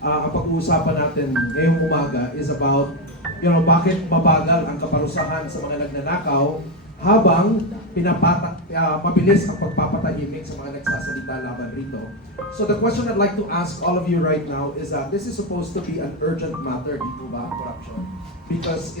ang pag-uusapan natin ngayong umaga is about, bakit mabagal ang kaparusahan sa mga nagnanakaw habang mabilis ang pagpapatahimik sa mga nagsasalita laban rito. So the question I'd like to ask all of you right now is that this is supposed to be an urgent matter, dito ba, corruption? Because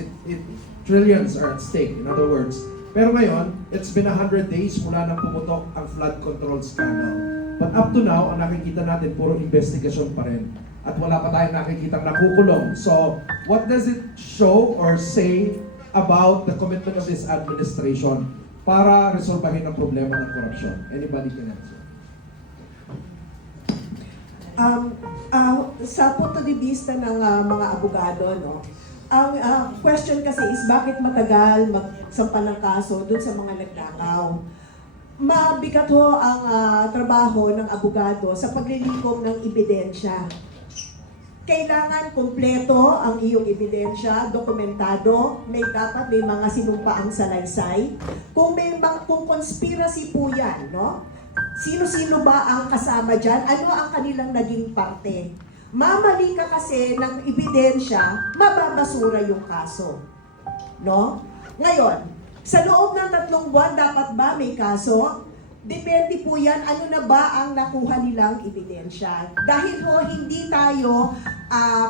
trillions are at stake, in other words. Pero ngayon, it's been 100 days mula nang pumutok ang flood control scandal. But up to now, ang nakikita natin, puro investigasyon pa rin. At wala pa tayong nakikitang nakukulong. So, what does it show or say about the commitment of this administration para resolbahin ang problema ng corruption? Anybody can answer? Sa punto de vista ng mga abogado, no, ang question kasi is bakit matagal magsampa ng kaso dun sa mga nagnakaw? Mabigat ho ang trabaho ng abogado sa paglilikom ng ebidensya. Kailangan kumpleto ang iyong ebidensya, dokumentado, dapat may mga sinumpaang salaysay. Kung conspiracy po yan, no? Sino-sino ba ang kasama dyan? Ano ang kanilang naging parte? Mamali ka kasi ng ebidensya, mababasura yung kaso. No? Ngayon, sa loob ng 3 buwan, dapat ba may kaso? Depende po yan, ano na ba ang nakuha nilang ebidensya. Dahil ho, hindi tayo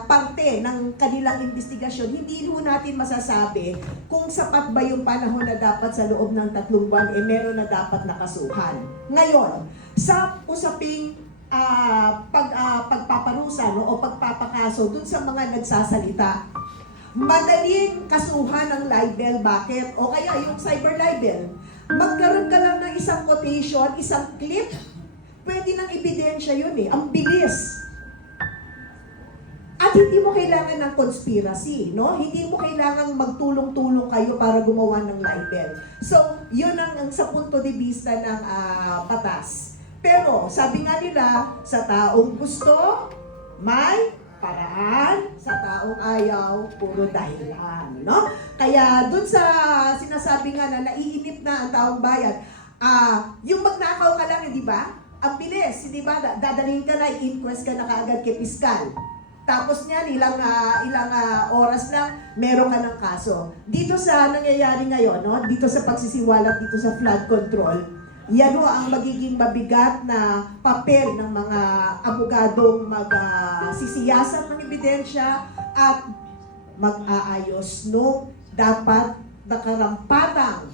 parte ng kanilang investigasyon, hindi ho natin masasabi kung sapat ba yung panahon na dapat sa loob ng 3 buwan, meron na dapat nakasuhan. Ngayon, sa usaping pagpaparusa, no, o pagpapakaso dun sa mga nagsasalita, madaling kasuhan ng libel. Bakit? O kaya yung cyber libel. Magkaroon ka lang ng isang quotation, isang clip, pwede ng ebidensya yun eh. Ang bilis. At hindi mo kailangan ng conspiracy, no? Hindi mo kailangan magtulong-tulong kayo para gumawa ng libel. So, yun ang sa punto de vista ng batas. Pero, sabi nga nila, sa taong gusto, may paraan, sa taong ayaw, puro dahilan, no? Kaya dun sa sinasabi nga na naiinip na ang taong bayan, yung magnakaw ka lang, di ba? Ang bilis, di ba? Dadalhin ka na, i-inquest ka na kaagad kay piskal. Tapos niyan, ilang oras lang, meron ka ng kaso. Dito sa nangyayari ngayon, no? Dito sa pagsisiwalat, dito sa flood control, yan ho ang magiging mabigat na papel ng mga abogadong magsisiyasat ng ebidensya at mag-aayos no dapat nakarampatang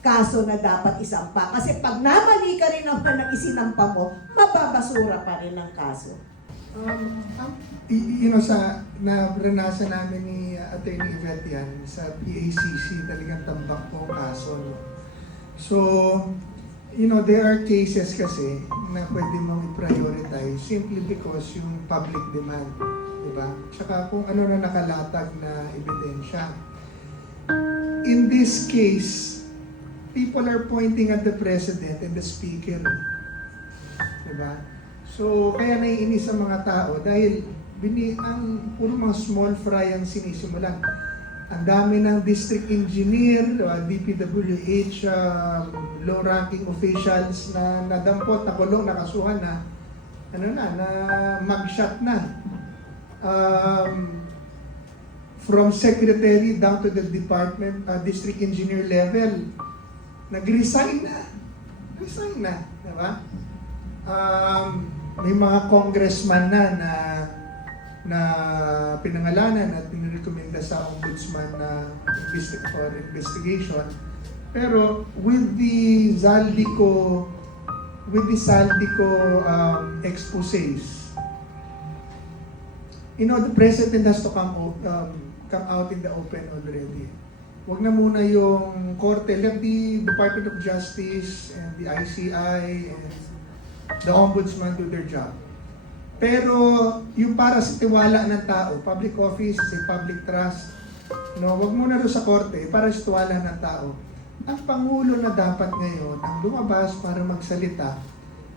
kaso na dapat isampa. Kasi pag namali ka rin naman ng isinampa mo, mababasura pa rin ang kaso. Sa naranasan namin ni Attorney Yvette yan sa PACC, talagang tambak po ang kaso. No? So, there are cases kasi na pwede mong i-prioritize simply because yung public demand, di ba? Tsaka kung ano na nakalatag na ebidensya. In this case, people are pointing at the President and the Speaker. Di ba? So, kaya naiinis sa mga tao dahil ang puro mga small fry ang sinisimulan. Ang dami ng district engineer, DPWH, low-ranking officials na nadampot, nakulong, nakasuhan na, na mugshot na. From secretary down to the department, district engineer level, nag-resign na. Resign na, diba? May mga congressman na pinangalanan at pinirekomenda sa ombudsman na for investigation. Pero with the Zaldico exposés, the president has to come out in the open already. Wag na muna yung korte, let the Department of Justice and the ICI and the ombudsman do their job. Pero yung para sa tiwala ng tao, public office, say public trust, wag muna doon sa korte, para sa tiwala ng tao. Ang Pangulo na dapat ngayon ang lumabas para magsalita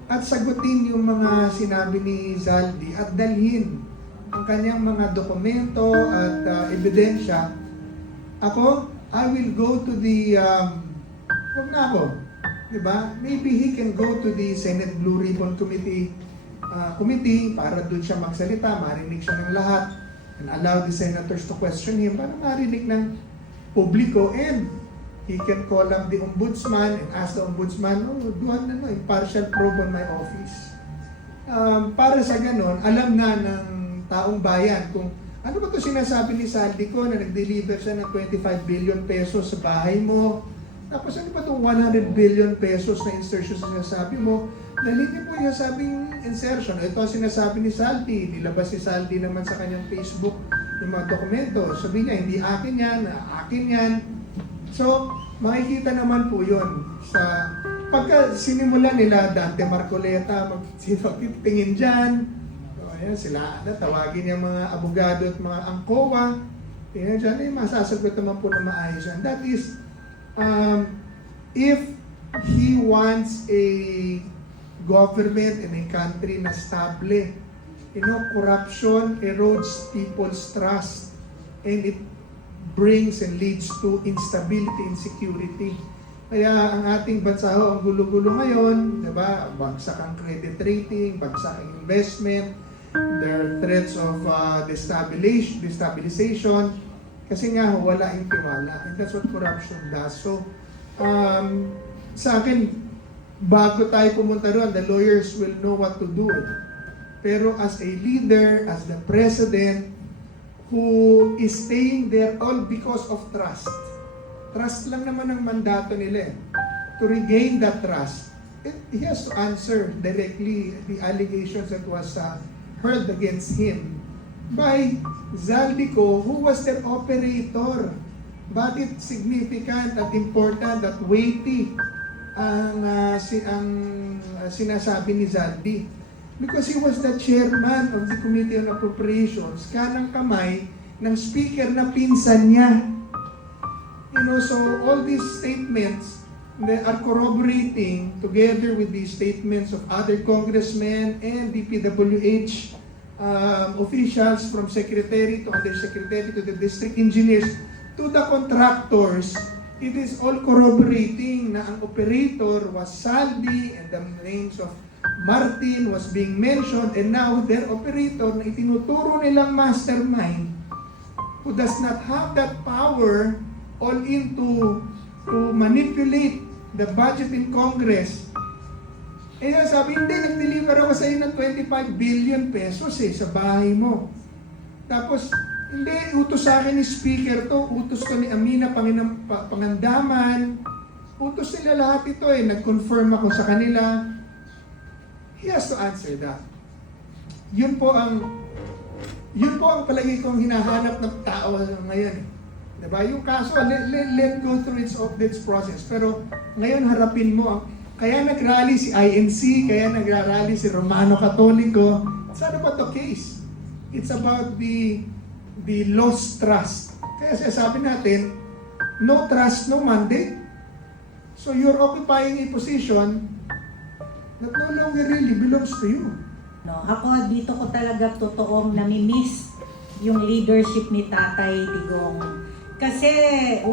at sagutin yung mga sinabi ni Zaldi at dalhin ang kanyang mga dokumento at ebidensya. Ako, I will go to the, wag na ako, diba? Maybe he can go to the Senate Blue Ribbon Committee committee para doon siya magsalita, marinig siya ng lahat, and allow the senators to question him para marinig ng publiko, and he can call up the ombudsman and ask the ombudsman, do an impartial probe on my office. Para sa ganon, alam na ng taong bayan kung ano ba ito sinasabi ni Saldico na nag-deliver siya ng 25 billion pesos sa bahay mo. Tapos ano ba itong 100 billion pesos na insertion sa sinasabi mo? Nalinya po yung sabing insertion. Ito ang sinasabi ni Saldi. Nilabas si Saldi naman sa kanyang Facebook yung mga dokumento. Sabi niya, hindi akin yan, akin yan. So, makikita naman po yun sa pagka sinimula nila Dante Marcoleta, tingin dyan, ayan, sila, tawagin yung mga abogado at mga angkowa, tingnan dyan, masasagot naman po na maayos yan. That is, if he wants a government in a country na stable, corruption erodes people's trust and it brings and leads to instability and security. Kaya ang ating bansa ho, ang gulo-gulo ngayon, diba? Bagsak ang credit rating, bagsak ang investment, there are threats of destabilization, kasi nga ho, wala yung tiwala. And that's what corruption does. So, sa akin, bago tayo pumunta doon, the lawyers will know what to do. Pero as a leader, as the president, who is staying there all because of trust. Trust lang naman ang mandato nila. To regain that trust, he has to answer directly the allegations that was heard against him by Zaldico, who was their operator. Bakit significant at important at weighty ang sinasabi ni Zaldi? Because he was the chairman of the Committee on Appropriations, kanang kamay ng speaker na pinsan niya. So all these statements they are corroborating together with the statements of other congressmen and DPWH officials from secretary to undersecretary to the district engineers to the contractors. It is all corroborating na ang operator was Saldi and the names of Martin was being mentioned, and now their operator na itinuturo nilang mastermind who does not have that power all into to manipulate the budget in Congress. Sabi, hindi, nag-deliver ako sa iyo ng 25 billion pesos sa bahay mo. Tapos, hindi, utos sa akin ni speaker to, utos ko ni Amina Pangandaman, utos nila lahat ito nag-confirm ako sa kanila. He has to answer that. Yun po ang palagi kong hinahanap ng tao ngayon. Diba? Yung kaso, let go through its process. Pero ngayon harapin mo. Kaya nag-rally si INC, kaya nag-rally si Romano Katoliko. Sana ba to case? It's about the lost trust. Kaya sabi natin, no trust, no mandate. So you're occupying a position that no longer really belongs to you. No, ako dito ko talaga totoong nami-miss yung leadership ni Tatay Digong. Kasi 100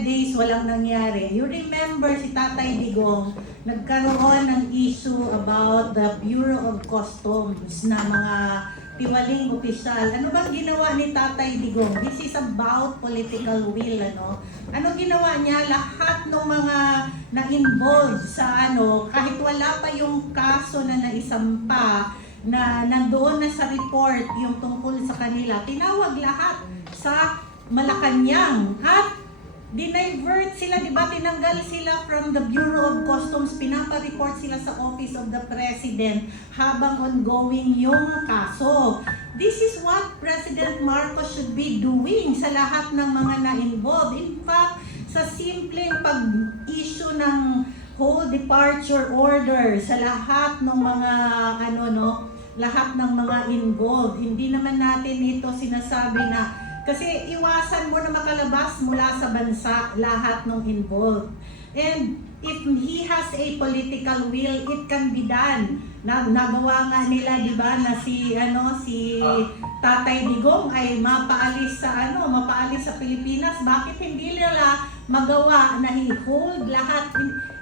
days walang nangyari. You remember si Tatay Digong, nagkaroon ng issue about the Bureau of Customs na mga tiwaling opisyal. Ano bang ginawa ni Tatay Digong? This is about political will, ano? Ano ginawa niya? Lahat ng mga na-involved sa kahit wala pa yung kaso na naisampa, na nandoon na sa report yung tungkol sa kanila, tinawag lahat sa Malacanang at dinivert sila, di ba? Tinanggal sila from the Bureau of Customs, pinapa-report sila sa Office of the President habang ongoing yung kaso. This is what President Marcos should be doing sa lahat ng mga na-involved. In fact, sa simpleng pag-issue ng whole departure order sa lahat ng mga lahat ng mga involved. Hindi naman natin ito sinasabi na kasi iwasan mo na makalabas mula sa bansa lahat ng involved. And if he has a political will, it can be done. Nagawa nga nila, di ba, na si Tatay Digong ay mapaalis sa Pilipinas. Bakit hindi nila magawa na i-hold lahat.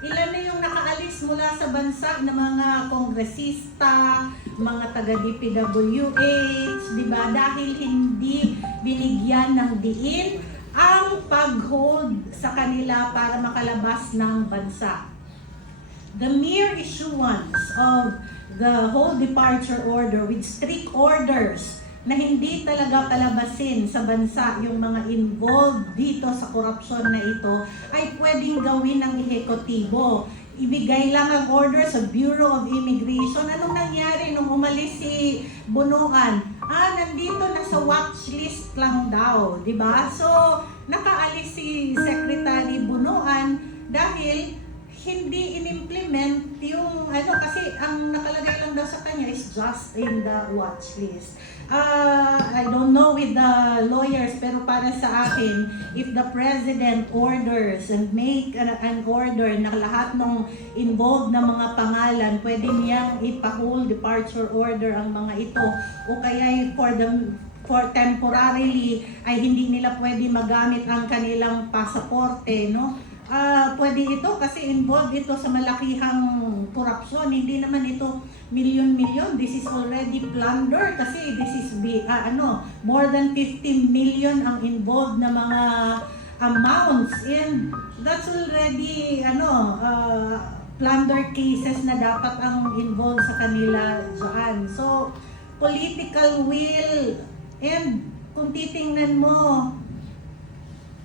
Ilan na yung nakaalis mula sa bansa na mga kongresista, mga taga-DPWH, di ba? Dahil hindi binigyan ng diin ang pag-hold sa kanila para makalabas ng bansa. The mere issuance of the whole departure order with strict orders na hindi talaga palabasin sa bansa yung mga involved dito sa korupsyon na ito ay pwedeng gawin ng ehekutibo. Ibigay lang ang order sa Bureau of Immigration. Anong nangyari nung umalis si Bunuan? Nandito na sa watch list lang daw, di ba? So, nakaalis si Secretary Bunuan dahil hindi in-implement yung kasi ang nakalagay lang daw sa kanya is just in the watch list. I don't know with the lawyers, pero para sa akin, if the president orders and make an order na lahat ng involved na mga pangalan, pwede niyang ipa-hold departure order ang mga ito, o kaya for temporarily ay hindi nila pwede magamit ang kanilang pasaporte, no? Pwede ito kasi involved ito sa malakihang korupsyon. Hindi naman ito milyon-milyon. This is already plunder kasi this is more than 15 million ang involved na mga amounts, and that's already plunder cases na dapat ang involved sa kanila dyan. So, political will, and kung titingnan mo,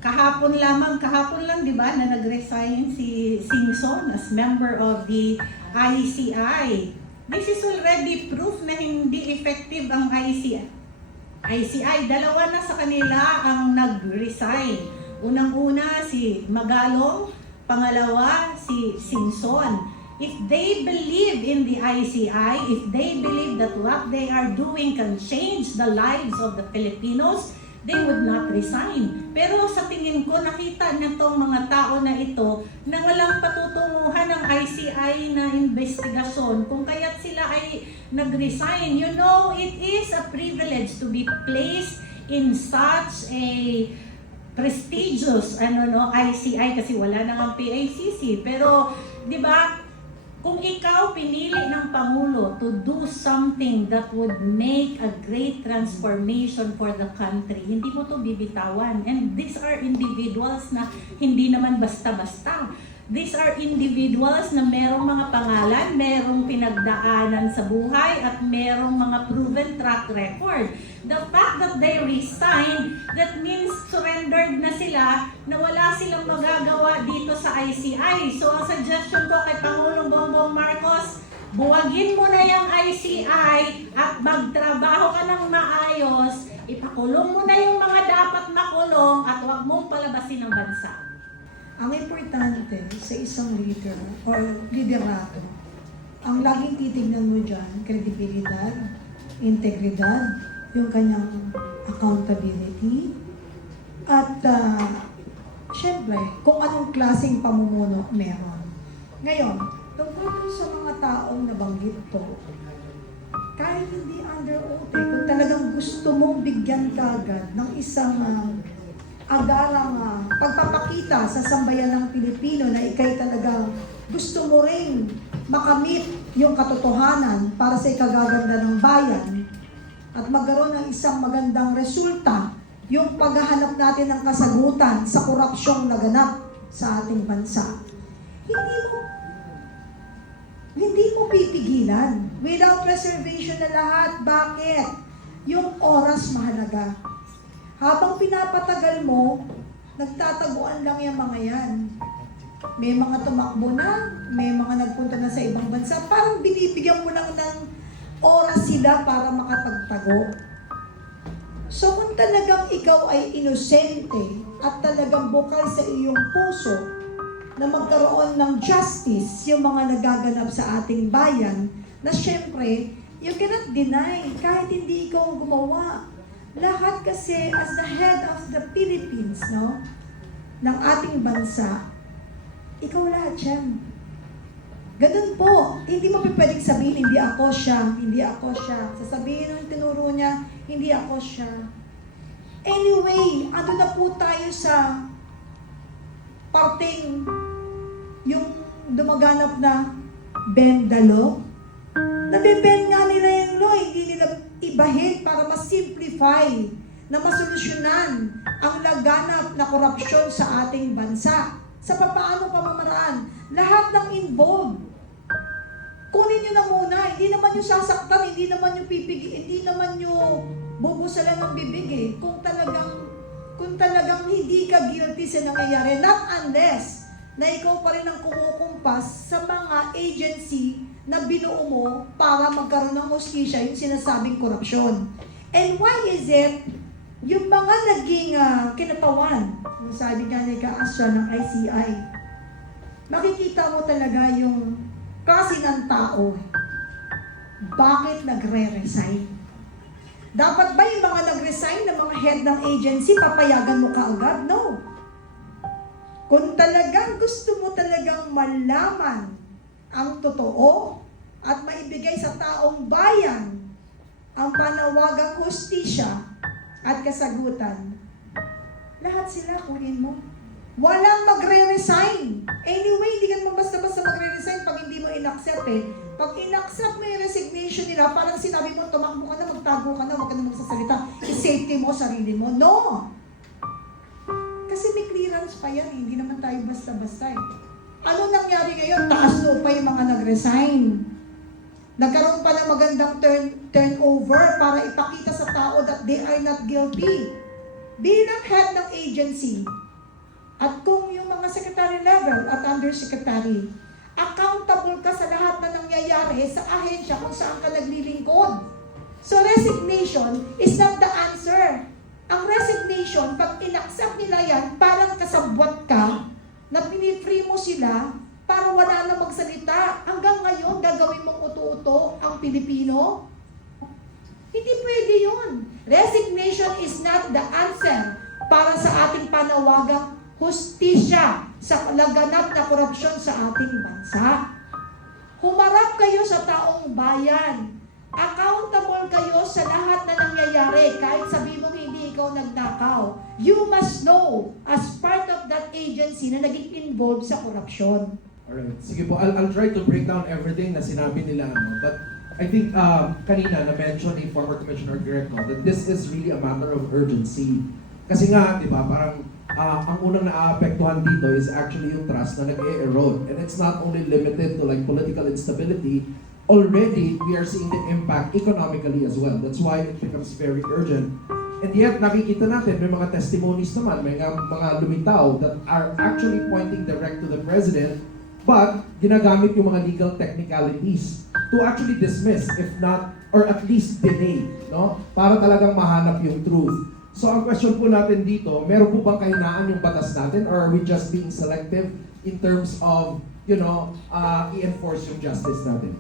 kahapon lang, di ba, na nag-resign si Singson as member of the ICI. This is already proof na hindi effective ang ICI. Dalawa na sa kanila ang nag-resign. Unang-una si Magalong, pangalawa si Singson. If they believe in the ICI, if they believe that what they are doing can change the lives of the Filipinos, they would not resign. Pero sa tingin ko, nakita na itong mga tao na ito na walang patutunguhan ng ICI na investigasyon kung kaya't sila ay nag-resign. You know, it is a privilege to be placed in such a prestigious ICI kasi wala namang PICC. Pero, di ba, kung ikaw pinili ng Pangulo to do something that would make a great transformation for the country, hindi mo to bibitawan. And these are individuals na hindi naman basta-basta. These are individuals na merong mga pangalan, merong pinagdaanan sa buhay, at merong mga proven track record. The fact that they resign, that means surrendered na sila, na wala silang magagawa dito sa ICI. So, ang suggestion ko kay Pangulong Bongbong Marcos, buwagin mo na yung ICI at magtrabaho ka ng maayos, ipakulong mo na yung mga dapat makulong at huwag mong palabasin ang bansa. Ang importante sa isang leader or liderato, ang laging titignan mo dyan, kredibilidad, integridad, yung kanyang accountability, at syempre, kung anong klaseng pamumuno meron. Ngayon, tungkol dun sa mga taong nabanggit ko, kahit hindi under oath, kung talagang gusto mong bigyan kagad ng isang agarang pagpapakita sa sambayan ng Pilipino na ikay talagang gusto mo ring makamit yung katotohanan para sa ikagaganda ng bayan at magkaroon ng isang magandang resulta, yung paghahanap natin ng kasagutan sa korupsyong naganap sa ating bansa. Hindi mo pipigilan without reservation na lahat. Bakit? Yung oras mahalaga. Habang pinapatagal mo, nagtataguan lang yung mga yan. May mga tumakbo na, may mga nagpunta na sa ibang bansa. Parang binibigyan mo lang ng oras sila para makapagtago. So kung talagang ikaw ay inosente at talagang bukal sa iyong puso na magkaroon ng justice yung mga nagaganap sa ating bayan, na syempre, you cannot deny kahit hindi ikaw gumawa. Lahat kasi as the head of the Philippines, no, ng ating bansa, ikaw lahat yan. Ganun po. Hindi mo pwedeng sabihin, hindi ako siya, hindi ako siya. Sasabihin nung tinuro niya, hindi ako siya. Anyway, ando na po tayo sa parting yung dumaganap na bend the law. Nabibend nga nila yung law, hindi nila ibahin para mas-simplify na masolusyonan ang laganap na korupsyon sa ating bansa. Sa papaano pamamaraan, lahat ng involved. Kunin nyo na muna, hindi naman yung sasaktan, hindi naman yung pipigil, hindi naman yung bubusalan ng bibig eh. Kung talagang hindi ka guilty sa nangyayari, not unless na ikaw pa rin ang kumukumpas sa mga agency na binuo mo para magkaroon ng hustisya, yung sinasabing korupsyon. And why is it, yung mga naging kinatawan, yung sabi nga ni Ka-Asya ng ICI, makikita mo talaga yung klase ng tao. Bakit nagre-resign? Dapat ba yung mga nag-resign na mga head ng agency, papayagan mo kaagad? No. Kung talagang gusto mo talagang malaman ang totoo at maibigay sa taong bayan ang panawagang hustisya at kasagutan, lahat sila kunin mo. Walang magre-resign. Anyway, hindi ka naman basta-basta magre-resign pag hindi mo in-accept eh. Pag in-accept mo yung resignation nila, parang sinabi mo, tumakbo ka na, magtago ka na, huwag ka na magsasalita, i-safety mo sarili mo. No! Kasi may clearance pa yan, hindi naman tayo basta-basta eh. Ano nangyari ngayon? Taas pa yung mga nag-resign. Nagkaroon pa ng magandang turnover para ipakita sa tao that they are not guilty. Bilang head ng agency, at kung yung mga secretary level at undersecretary, accountable ka sa lahat na nangyayari sa ahensya kung saan ka naglilingkod. So resignation is not the answer. Ang resignation, pag in-accept nila yan, parang kasabwat ka, na pinifree mo sila para wala na magsalita. Hanggang ngayon, gagawin mong uto-uto ang Pilipino? Hindi pwede yun. Resignation is not the answer para sa ating panawagang hustisya sa laganap na korupsyon sa ating bansa. Humarap kayo sa taong bayan. Accountable kayo sa lahat na nangyayari kahit sabi mo hindi ikaw nagnakaw. You must know as part of that agency na naging involved sa korupsyon. Alright, sige po, I'll try to break down everything na sinabi nila, no? But I think kanina na-mention ni former Commissioner Greco that this is really a matter of urgency. Kasi nga, di ba, parang ang unang naaapektuhan dito is actually yung trust na nag-e-erode. And it's not only limited to like political instability, already we are seeing the impact economically as well. That's why it becomes very urgent. And yet, nakikita natin, may mga testimonies naman, may mga lumitaw that are actually pointing direct to the President, but ginagamit yung mga legal technicalities to actually dismiss, if not, or at least delay, no? Para talagang mahanap yung truth. So ang question po natin dito, meron po bang kahinaan yung batas natin, or are we just being selective in terms of, i-enforce yung justice natin?